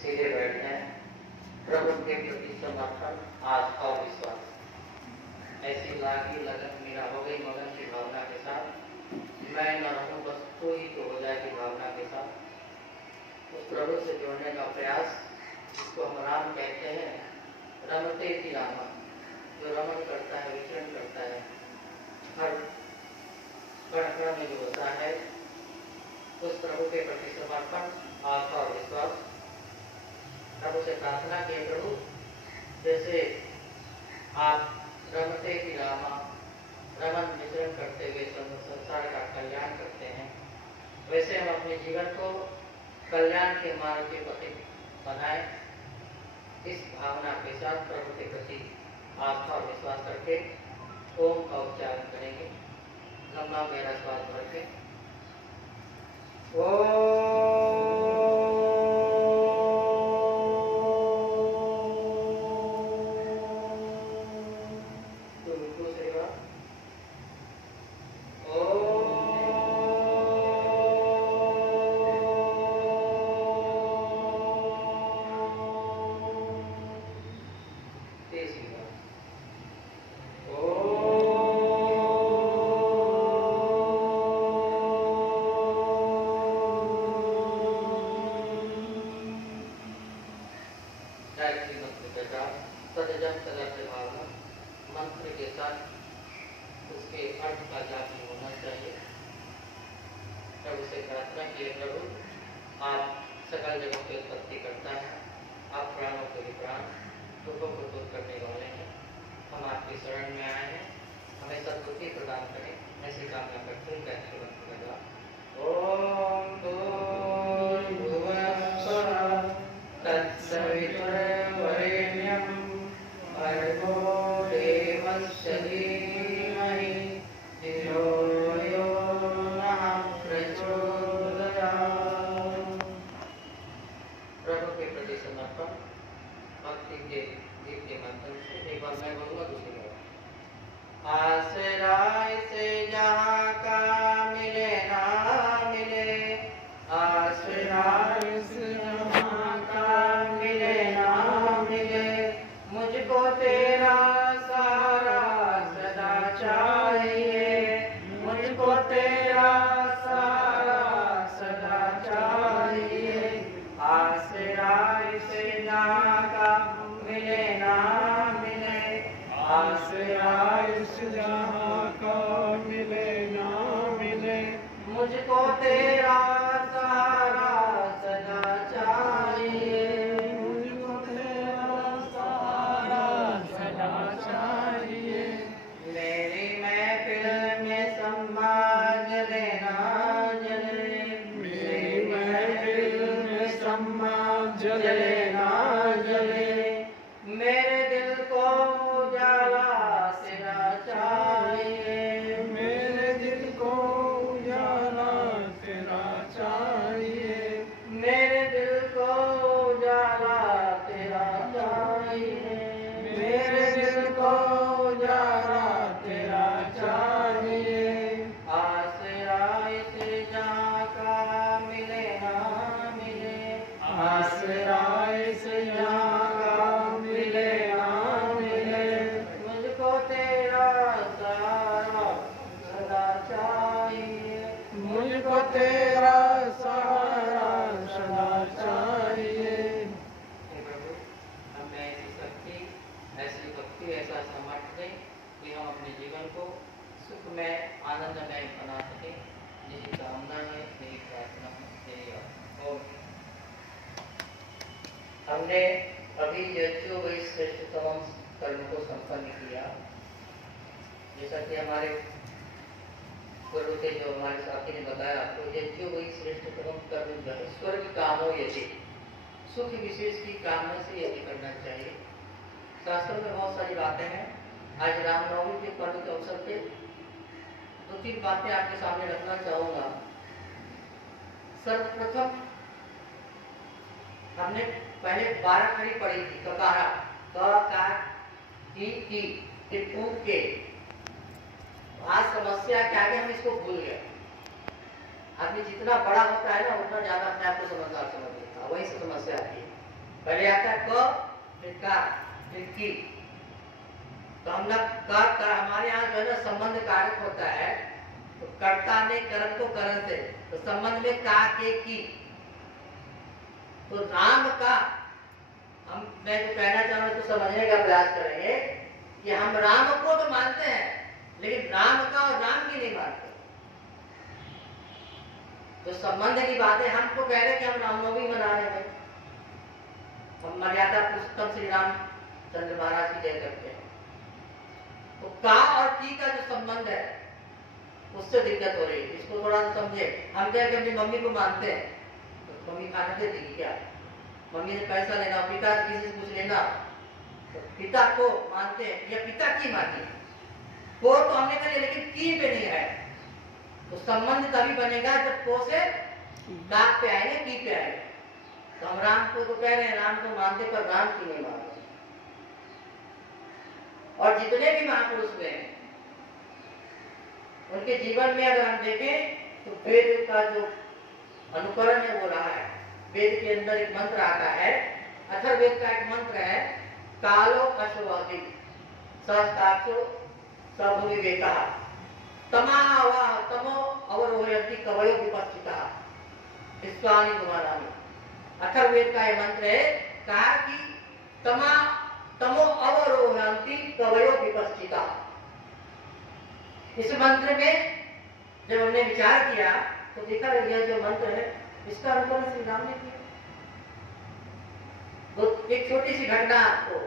सीधे बैठ जाएं। प्रभु के प्रति समर्पण, आस्था और विश्वास। ऐसी लागी लगन मेरा हो गई मगन की भावना के साथ, मैं न रहूं बस तू ही तो हो जाएगी भावना के साथ। उस प्रभु से जोड़ने का प्रयास, जिसको हम राम कहते हैं, रमते ही रामा, जो रमन करता है, विचरण करता है, हर कण में जो होता है, उस प्रभु के प्रति समर्पण, आस्था और विश्वास। प्रभु से प्रार्थना किए, प्रभु जैसे आप रमते ही रामा, रमन विचरण करते हुए संसार का कल्याण करते हैं, वैसे हम अपने जीवन को कल्याण के मार्ग के पति बनाए। इस भावना के साथ प्रभु के प्रति आस्था और विश्वास करके ओम का उच्चारण करेंगे। लंबा गहरा श्वास भर के मंत्र के साथ उसके अर्थ का जाप होना चाहिए। प्रभु से प्रार्थना किए, प्रभु आप सकल जगत की उत्पत्ति करता है, आप प्राणों के भी प्राण, दुखों को दूर करने वाले हैं। हम आपकी शरण में आए हैं, हमें सद्बुद्धि प्रदान करें, ऐसी कामना करते हैं। गायत्री मंत्र का जाप। ओम भूर्भुवः स्वः तत्सवितुर्वरेण्यं भर्गो देवस्य धीमहि धियो यो नः प्रचोदयात्। प्रभु के प्रति समर्पण भक्ति के गीत के माध्यम से एक बार मैं बोलूंगा, दूसरी बार। आसराय से जहाँ का मिले ना मिले, आसराय से जहाँ का मिले ना मिले, मुझको तेरा सहारा सदा चाहिए, मुझको तेरा सहारा सदा चाहिए। आसराय से जहाँ का मिले ना मिले, आसराय से जहाँ का मिले ना मिले, मुझको तेरा सहारा सदा चाहिए, मुझको तेरा सहारा सदा चाहिए। मेरी महफिल में सम्मा जले ना जले, मेरी महफिल में सम्मा जले ना जले, मेरे दिल को उजाला तेरा चाहिए, मेरे दिल को उजाला तेरा चाहिए, मेरे दिल को उजाला तेरा चाहिए, मेरे दिल को उजाला तेरा चाहिए। आसराय से जहाँ का मिले ना मिले, आसराय से जहाँ का मिले ना मिले, मुझको तेरा सहारा सदा चाहिए, मुझको तेरा सहारा सदा चाहिए। हे प्रभु, हमें ऐसी शक्ति, ऐसी भक्ति, ऐसा सामर्थ्य दें कि हम अपने जीवन को सुखमय, आनंदमय बना सकें। यही कामना है, यही प्रार्थना है, यही और हमने अभी यज्ञो वही श्रेष्ठतम कर्म को संपन्न किया। जैसा कि हमारे गुरु थे, जो हमारे साथी ने बताया, तो यज्ञो वही श्रेष्ठतम कर्म जो है, स्वर्ग कामो यज्ञ, सुख विशेष की कामना से यज्ञ करना चाहिए। शास्त्रों में बहुत सारी बातें हैं। आज रामनवमी के पर्व के अवसर पे 2-3 बातें आपके सामने रखना चाहूंगा। सर्वप्रथम हमने पहले 12 खड़ी पढ़ी थी, ककारा, क के। आज समस्या क्या है, हम इसको भूल गए। आदमी जितना बड़ा होता है ना, उतना ज्यादा अपने आप को समझदार समझ लेता है, वही से समस्या आती है। पहले आता है क, फिर का, फिर की। तो हम लोग का हमारे यहाँ जो है ना संबंध कारक होता है, तो कर्ता ने करण को करण से, तो संबंध में का के की। तो राम का मैं जो कहना चाह रहा हूं तो समझने का प्रयास करेंगे कि हम राम को तो मानते हैं, लेकिन राम का और राम की नहीं मानते। तो संबंध की बात है, हम तो कह रहे कि हम रामनवमी मना रहे हैं, हम मर्यादा पुरुषोत्तम श्री रामचंद्र महाराज की जय करते हैं। तो का और की का जो संबंध है उससे दिक्कत हो रही है, इसको थोड़ा सा समझे। हम क्या अपनी मम्मी को मानते हैं, तो मम्मी खाना देती क्या? मम्मी से पैसा लेना, पिता से किसी से कुछ लेना, तो पिता को मानते हैं या पिता की मानिए, को तो हमने कर लिया लेकिन की पे नहीं है। तो संबंध तभी बनेगा जब को से दाग पे आएंगे, की पे आएंगे। तो हम राम को तो कह रहे हैं, राम को मानते पर राम की नहीं मानते। और जितने भी महापुरुष हुए हैं उनके जीवन में अगर हम देखें तो वेद का जो अनुकरण है वो रहा है। वेद के अंदर एक मंत्र आता है, अथर्ववेद का एक मंत्र है, कालो अश्वति सहस्त्राक्षो सर्वविवेकः तमावा तमो अवरोहयति कवयो विपस्थितः विश्वानि गुणानानि। अथर्ववेद का यह मंत्र है, कहा कि तमो अवरोहयति कवयो विपस्थितः। इस मंत्र में जब हमने विचार किया तो देखा यह जो मंत्र है इसका अनुकरण श्री राम ने किया। तो एक छोटी सी घटना आपको,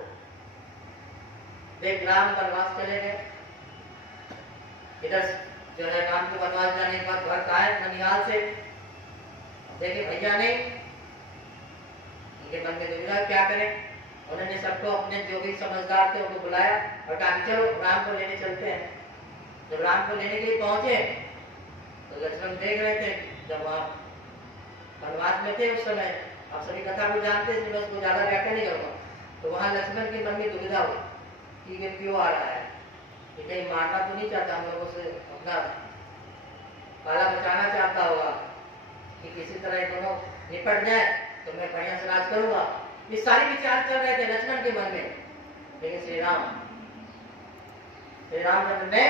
देख राम वनवास चले गए, इधर जो है राम के वनवास जाने के बाद भरत आए ननिहाल से, देखे भैया नहीं, उनके मन में दुविधा क्या करें। उन्होंने सबको अपने जो भी समझदार थे उनको बुलाया और कहा चलो राम को लेने चलते हैं। जब राम को लेने के लिए पहुंचे तो लक्ष्मण देख रहे थे, जब वहां वनवास में थे उस समय, आप सभी कथा को जानते हैं इसलिए मैं उसको ज्यादा व्याख्या नहीं करूंगा। तो वहां लक्ष्मण के मन में दुविधा हुई कि ये क्यों आ रहा है, कि कहीं मारना तो नहीं चाहता, हम लोगों से अपना बाला बचाना चाहता होगा कि किसी तरह दोनों निपट जाए तो मैं बढ़िया से राज करूंगा। ये सारे विचार चल रहे थे लक्ष्मण के मन में। लेकिन श्री रामचंद्र ने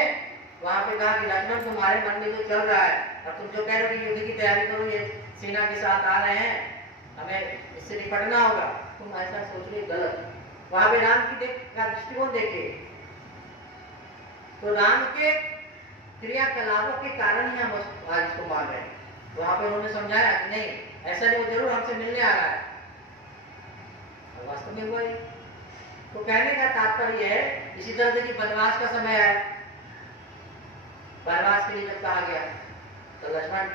वहां पे कहा कि लक्ष्मण तुम्हारे मन में जो चल रहा है और तुम जो कह रहे हो कि युद्ध की तैयारी करो, ये सेना के साथ आ रहे हैं, हमें इससे निपटना होगा, तुम ऐसा सोच रहे गलत। वहां पे राम की दृष्टिकोण देखिए, तो राम के क्रियाकलापों के कारण ही हम आज इसको मान रहे हैं। वहां पे उन्होंने समझाया कि नहीं ऐसा नहीं, वो जरूर हमसे मिलने आ रहा है, और वास्तव में हुआ ही। तो कहने का तात्पर्य है, इसी तरह से कि वनवास का समय है, वनवास के लिए जब कहा गया तो लक्ष्मण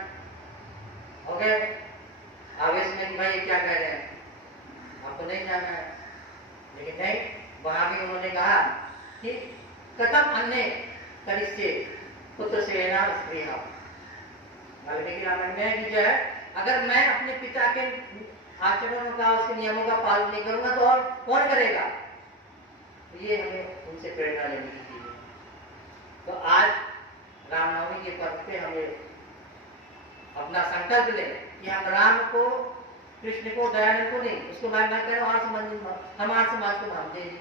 हो गए आवेश में कि भाई ये क्या कह रहे हैं, आपको नहीं जाना है। लेकिन नहीं, वहां भी उन्होंने कहा कि कथम अन्य करिष्ये पुत्र सेना स्त्रीहा। वाल्मीकि रामायण में कि जो है, अगर मैं अपने पिता के आचरणों का, उसके नियमों का पालन नहीं करूंगा तो और कौन करेगा। तो ये हमें उनसे प्रेरणा लेने की चीज है। तो आज रामनवमी के पर्व पे हमें अपना संकल्प लें कि हम राम को, कृष्ण को, दयानंद को नहीं, उसको मैं कह रहा हूँ हम आर्य समाज को मानते हैं।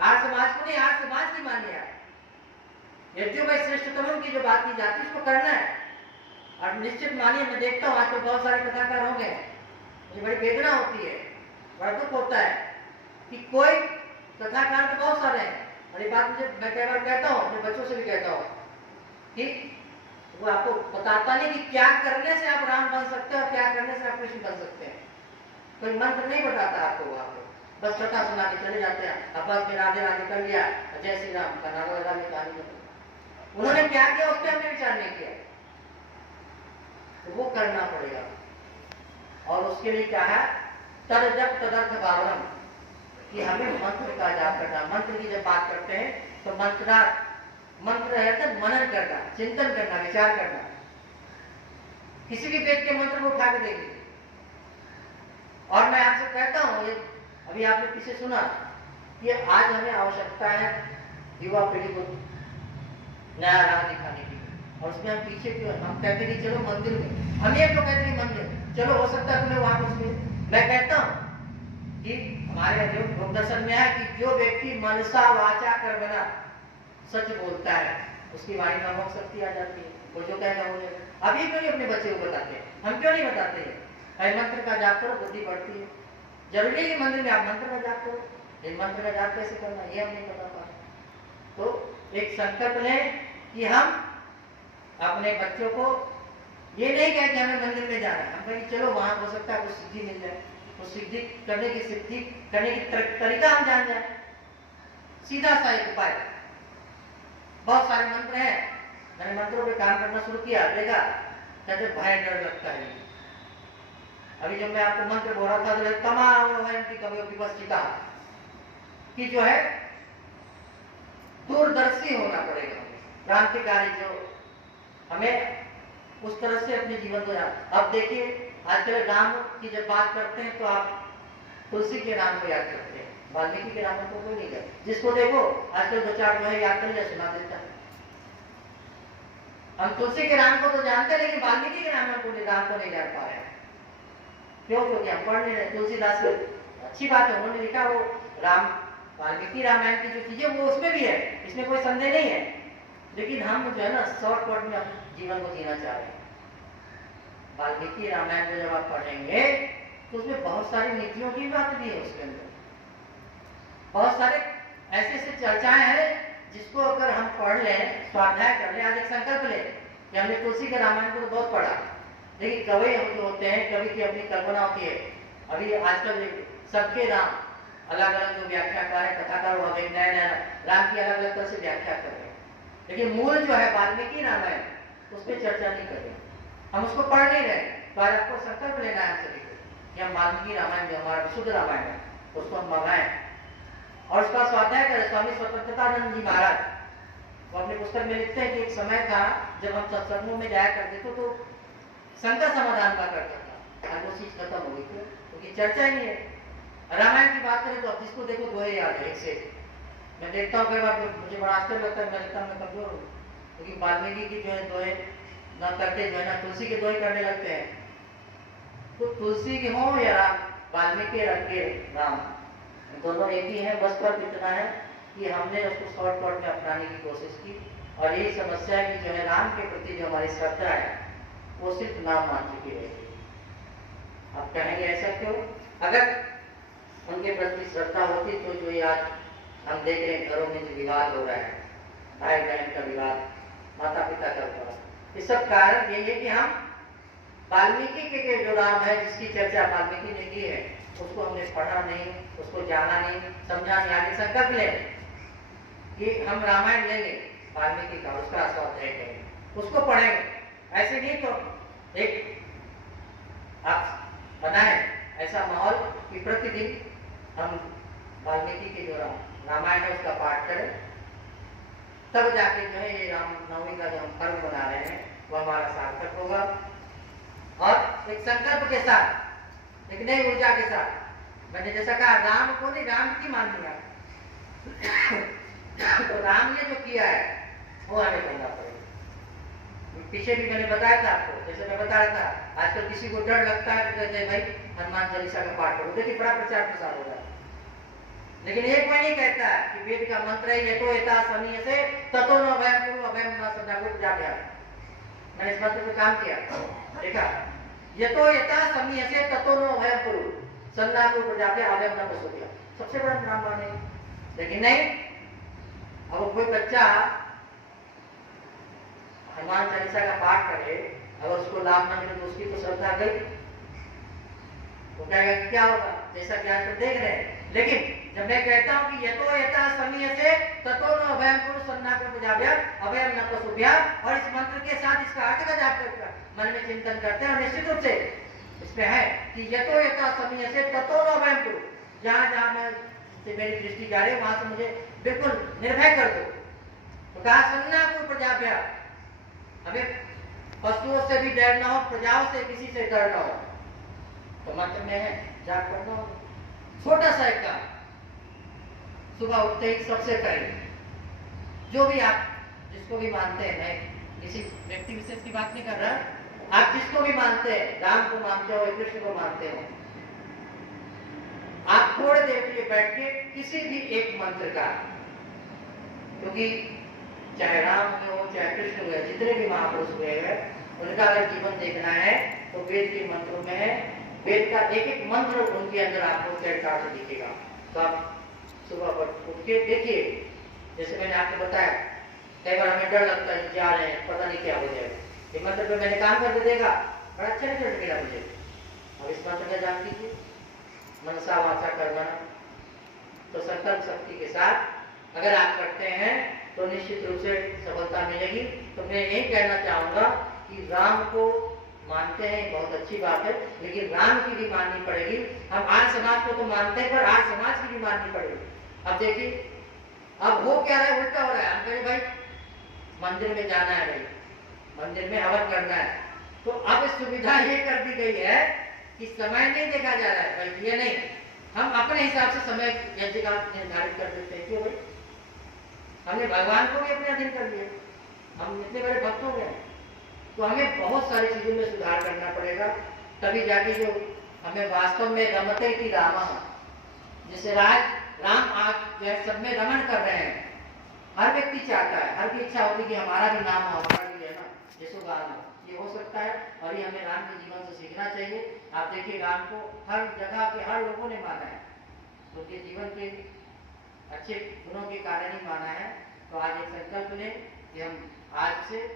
आर्य समाज को नहीं, आर्य समाज की मानिए। यद्यपि भाई श्रेष्ठतम की जो बात की जाती है उसको करना है, और निश्चित मानिए, मैं देखता हूँ आजकल बहुत सारे कथाकार हो गए, मुझे बड़ी वेदना होती है, बड़ा दुख होता है कि कोई कथाकार तो बहुत सारे हैं, और ये बात मुझे मैं कई बार कहता हूँ, अपने बच्चों से भी कहता हूँ कि वो आपको बताता नहीं कि क्या करने से आप राम बन सकते हैं और क्या करने से आप कृष्ण बन सकते हैं। कोई मंत्र नहीं बताता आपको, वहां पे बस कथा सुना के चले जाते हैं, अब बस में राधे राधे कर लिया, जय श्री राम का नारा लगा में कहानी खत्म। उन्होंने क्या किया उस पर हमने विचार नहीं किया, तो वो करना पड़ेगा। और उसके लिए क्या है, तद जब तदर्थ भावनम, कि हमें मंत्र का जाप करना। मंत्र की जब बात करते हैं तो मंत्र है तो मनन करना, चिंतन करना, विचार करना। किसी भी वेद के मंत्र को उठा के देखिए। और मैं आपसे कहता हूं, ये अभी आपने पीछे सुना कि आज हमें आवश्यकता है युवा पीढ़ी को नया राह दिखाने की, और उसमें हम पीछे क्यों, हम कहते कि चलो मंदिर में, हम ये क्यों कहते हैं मंदिर, चलो हो सकता है तुम्हें वहां कुछ मिले। मैं कहता हूं कि हमारे जो योग दर्शन में है कि जो व्यक्ति मनसा वाचा कर्मणा सच बोलता है उसकी वाणी में अमोघ शक्ति आ जाती है। वो जो कहेगा हो जाएगा। अभी क्यों नहीं अपने बच्चे को बताते हैं? हम क्यों नहीं बताते हैं? भाई मंत्र का जाप करो, बुद्धि बढ़ती है। जरूरी है कि मंदिर में आप मंत्र का जाप करो, लेकिन मंत्र का जाप कैसे करना ये हम नहीं पता पाते। तो एक संकल्प लें कि हम अपने बच्चों को ये नहीं कहे कि हमें मंदिर में जाना है, हम कहें चलो वहां हो सकता है कुछ सिद्धि मिल जाए, तो सिद्धि करने की तरीका हम जान जाए। सीधा सा एक उपाय, बहुत सारे मंत्र हैं, मैंने मंत्रों पे काम करना शुरू किया, देखा कहते भय डर लगता है। अभी जब मैं आपको मंत्र बोल रहा था तो तमाम विपस्थिता कि जो है दूरदर्शी होना पड़ेगा, क्रांतिकारी, जो हमें उस तरह से अपने जीवन को जाना। अब देखिए आजकल राम की जब बात करते हैं तो आप तुलसी के राम को याद करते हैं, वाल्मीकि के राम को कोई नहीं करता। जिसको देखो आजकल दो चार जो है याद कर लिया, सुना देता है। हम तुलसी के राम को तो जानते हैं, लेकिन वाल्मीकि के राम को नहीं जान पा रहे हैं। क्यों? क्योंकि हम पढ़ नहीं रहे। तुलसीदास को अच्छी बात है, उन्होंने लिखा वो राम वाल्मीकि रामायण की जो चीजें वो उसमें भी है, इसमें कोई संदेह नहीं है। लेकिन हम जो है ना शॉर्टकट में अपने जीवन को जीना चाह रहे हैं। वाल्मीकि रामायण को जब आप पढ़ेंगे तो उसमें बहुत सारी नीतियों की बात भी है, उसके अंदर बहुत सारे ऐसे चर्चाएं हैं जिसको अगर हम पढ़ लें, स्वाध्याय कर लें, आज एक संकल्प लें कि हमने तुलसी के रामायण को तो बहुत पढ़ा, लेकिन कवि जो होते हैं कवि की अपनी कल्पना होती है। अभी आजकल सबके राम अलग अलग जो व्याख्याकार है, कथाकार हो गए, नए नए राम की अलग अलग तरह से व्याख्या कर रहे हैं, लेकिन मूल जो है वाल्मीकि रामायण उस पर चर्चा नहीं कर रहे, हम उसको पढ़ नहीं रहे। तो आज आपको संकल्प लेना है सभी को कि हम वाल्मीकि रामायण जो हमारा विशुद्ध रामायण है उसको हम मंगाएं और उसका स्वाध्याय करें। स्वामी स्वतंत्रतानंद जी महाराज वो अपनी पुस्तक में लिखते हैं कि एक समय था जब हम सत्संगों में जाया करते थे तो शंका समाधान का करता था, आज वो चीज खत्म हो गई क्योंकि चर्चा ही नहीं है। रामायण की बात करें तो अब जिसको देखो दोहे याद है, एक से मैं देखता हूँ कई बार मुझे बड़ा आश्चर्य लगता है, मैं लगता हूँ मैं कमजोर हूँ, क्योंकि वाल्मीकि की जो है दोहे न करके जो है ना तुलसी के दोहे करने लगते हैं। तो तुलसी के हो या राम, वाल्मीकि के राम, दोनों एक ही है, बस फर्क इतना है कि हमने उसको शॉर्टकट में अपनाने की कोशिश की। और यही समस्या है कि जो है राम के प्रति जो हमारी श्रद्धा है वो सिर्फ नाम मात्र की रहेगी। आप कहेंगे ऐसा क्यों? अगर उनके प्रति श्रद्धा होती तो जो ये आज हम देख रहे हैं घरों में जो विवाद हो रहा है, भाई बहन का विवाद, माता पिता का विवाद, ये सब कारण यही है कि हम वाल्मीकि के जो राम है जिसकी चर्चा वाल्मीकि ने की है उसको हमने पढ़ा नहीं, उसको जाना नहीं, समझा नहीं। आगे संकल्प लें कि हम रामायण लेंगे वाल्मीकि का, उसका स्वाध्याय करेंगे, उसको पढ़ेंगे। ऐसे नहीं तो एक आप बनाए ऐसा माहौल कि प्रतिदिन हम वाल्मीकि के जो रामायण है उसका पाठ करें, तब जाके जो है ये रामनवमी का जो हम पर्व बना रहे हैं वो हमारा सार्थक होगा। और एक संकल्प के साथ, एक नई ऊर्जा के साथ, मैंने जैसा कहा राम को नहीं, राम की मान लिया तो राम ने जो किया है वो हमें करना पड़ेगा। पीछे भी मैंने बताया था आपको, जैसे मैं बता रहा था आजकल किसी को डर लगता है तो कहते हैं भाई हनुमान चालीसा का पाठ करो, देखिए बड़ा प्रचार प्रसार हो रहा है। लेकिन एक कोई नहीं कहता कि वेद का मंत्र है ये तो एता समीय से ततो न भयम करो अभयम न सन्नागो जाभ्या। मैंने इस मंत्र पे काम किया, देखा ये तो एता समीय से ततो न भयम करो सन्नागो जाभ्या अभयम न पशुभ्या, सबसे बड़ा नाम माने। लेकिन नहीं, अब कोई बच्चा हनुमान चालीसा का पाठ करे अगर उसको लाभ न मिले तो उसकी तो श्रद्धा गई, वो कहेगा क्या होगा, जैसा कि आजकल देख रहे हैं। लेकिन जब मैं कहता हूं कि यतो यथा समीय से ततो न अभयम कुरु सन्नागो जाभ्या अभयम न पशुभ्या, और इस मंत्र के साथ इसका अर्थ का जाप करके मन में चिंतन करते हैं और निश्चित रूप से इसमें है कि यतो यथा समीय से ततो न अभयम कुरु, जहां जहां मैं मेरी दृष्टि जा रही है वहां से मुझे बिल्कुल निर्भय कर दो। तो कहा सन्नागो प्रजाभ्या, हमें पशुओं से भी डर ना हो, प्रजाओं से किसी से डर ना हो। तो मंत्र में है जाप करना हो, छोटा सा एक काम, सुबह उठते ही सबसे पहले जो भी आप जिसको भी मानते हैं, मैं किसी व्यक्ति विशेष की बात नहीं कर रहा, आप जिसको भी मानते हैं, राम को मानते हो, कृष्ण को मानते हो, आप थोड़ी देर के लिए बैठ के किसी भी एक मंत्र का, क्योंकि चाहे राम हुए हो चाहे कृष्ण हुए, जितने भी महापुरुष हुए हैं, उनका अगर जीवन देखना है तो वेद के मंत्रों में है। वेद का एक एक मंत्र उनके अंदर आपको चरितार्थ से दिखेगा। तो आप सुबह पर उठ के देखिए, जैसे मैंने आपको बताया, कई बार हमें डर लगता है जा रहे हैं, पता नहीं क्या हो जाएगा। ये मंत्र पे मैंने काम कर देगा, बड़ा अच्छा रिजल्ट मिला मुझे। अब इस मंत्र का जान कीजिए, मनसा वाचा कर्मणा। तो संकल्प शक्ति के साथ अगर आप करते हैं तो निश्चित रूप से सफलता मिलेगी। तो मैं यही कहना चाहूंगा कि राम को मानते हैं, बहुत अच्छी बात है, लेकिन राम की भी माननी पड़ेगी। हम आज समाज को तो मानते हैं, पर आज समाज की भी माननी पड़ेगी। अब देखिए, अब हो क्या रहा है, उल्टा हो रहा है। हम कहें भाई मंदिर में जाना है, भाई मंदिर में हवन करना है, तो अब सुविधा ये कर दी गई है कि समय नहीं देखा जा रहा है भाई, ये नहीं, हम अपने हिसाब से समय यज्ञ का निर्धारित कर देते हैं। क्यों भाई? हमने भगवान को भी अपने अधीन कर लिया, हम इतने बड़े भक्त हो गए। तो हमें बहुत सारी चीजों में सुधार करना पड़ेगा, तभी जाके जो हमें वास्तव में रमते की रामा, जैसे राम आज जो है सब में रमन कर रहे हैं। हर व्यक्ति चाहता है, हर की इच्छा होती है कि हमारा भी नाम हो, हमारा भी है ना यशोगान हो। ये हो सकता है और ये हमें राम के जीवन से सीखना चाहिए। आप देखिए, राम को हर जगह के हर लोगों ने माना है, तो उनके जीवन के अच्छे गुणों के कारण ही माना है। तो आज एक संकल्प लें कि हम आज से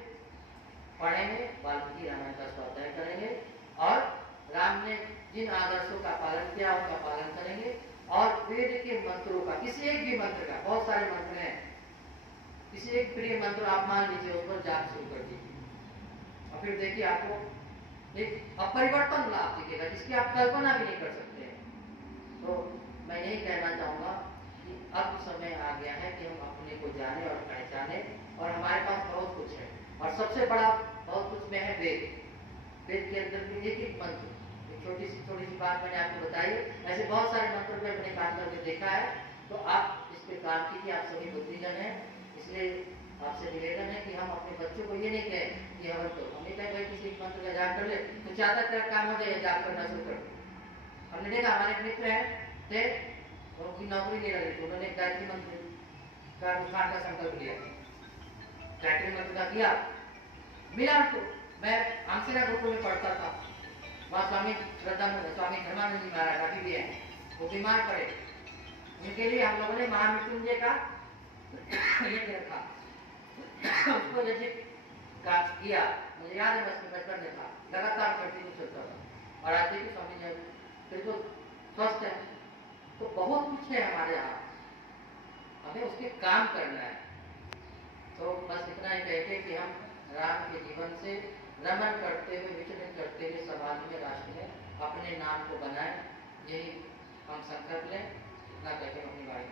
पढ़ेंगे, वाल्मीकि रामायण का स्वाध्याय करेंगे और राम ने जिन आदर्शों का पालन किया उनका पालन करेंगे। और वेद के मंत्रों का, किसी एक भी मंत्र का, बहुत सारे मंत्र हैं, किसी एक प्रिय मंत्र आप मान लीजिए, उस पर जाप शुरू कर दीजिए और फिर देखिए आपको एक अपरिवर्तन लाभ दिखेगा जिसकी आप कल्पना भी नहीं कर सकते। तो मैं यही कहना चाहूंगा कि अब समय आ गया है कि हम अपने को जाने और पहचाने, और हमारे पास बहुत कुछ है, और सबसे बड़ा बहुत कुछ में है वेद। वेद के अंदर भी एक एक मंत्र, छोटी सी बात मैंने आपको बताई, ऐसे बहुत सारे मंत्र पे मैंने काम करके देखा है। तो आप इस पे काम कीजिए, आप सभी बुद्धिजन हैं, इसलिए आपसे निवेदन है कि हम अपने बच्चों को ये नहीं कहें कि हवन तो हम नहीं कहें भाई किसी मंत्र का जाप कर ले तो चाहता तेरा काम हो जाए, जाप करना शुरू कर। हमने देखा हमारे एक मित्र हैं थे, उनकी नौकरी नहीं लगी, तो उन्होंने गायत्री मंत्र का उठान का संकल्प लिया, गायत्री मंत्र का किया, मिला उनको। मैं आमसेरा गुरुकुल में पढ़ता था, वहाँ स्वामी धर्मानंद जी महाराज अभी भी हैं, वो बीमार पड़े, उनके लिए हम लोगों ने महामृत्युंजय का यज्ञ रखा, उसको यज्ञ का किया, मुझे याद है बचपन में था, लगातार कंटिन्यू चलता था। और आज देखिए स्वामी जी फिर तो स्वस्थ है। तो बहुत कुछ है हमारे यहाँ, हमें उसके काम करना है। तो बस इतना ही कहते कि हम राम के जीवन से रमन करते हुए, विचलित करते हुए समाज में, राष्ट्र में अपने नाम को बनाएं, यही हम संकल्प लें। इतना कहते हम अपनी बात